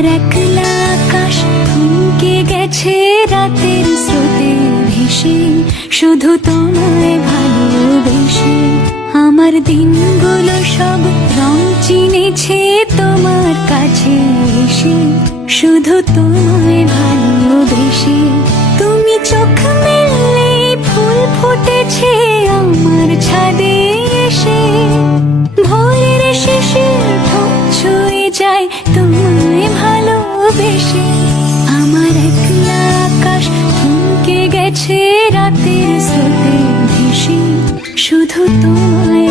আমার একলা আকাশ থমকে গেছে রাতের স্রোতে ভেসে, শুধু তোমায় ভালোবেসে। আমার দিনগুলো সব রং চিনেছে তোমার কাছে এসে, শুধু তোমায় ভালোবেসে। তুমি চোখ মেললে ফুল ফুটেছে আমার ছাদে এসে, ভোরের শিশির ঠোঁট ছুঁয়ে যায় তোমায় ভালোবেসে। আমার একলা আকাশ থমকে গেছে রাতের স্রোতে ভেসে, শুধু তোমায়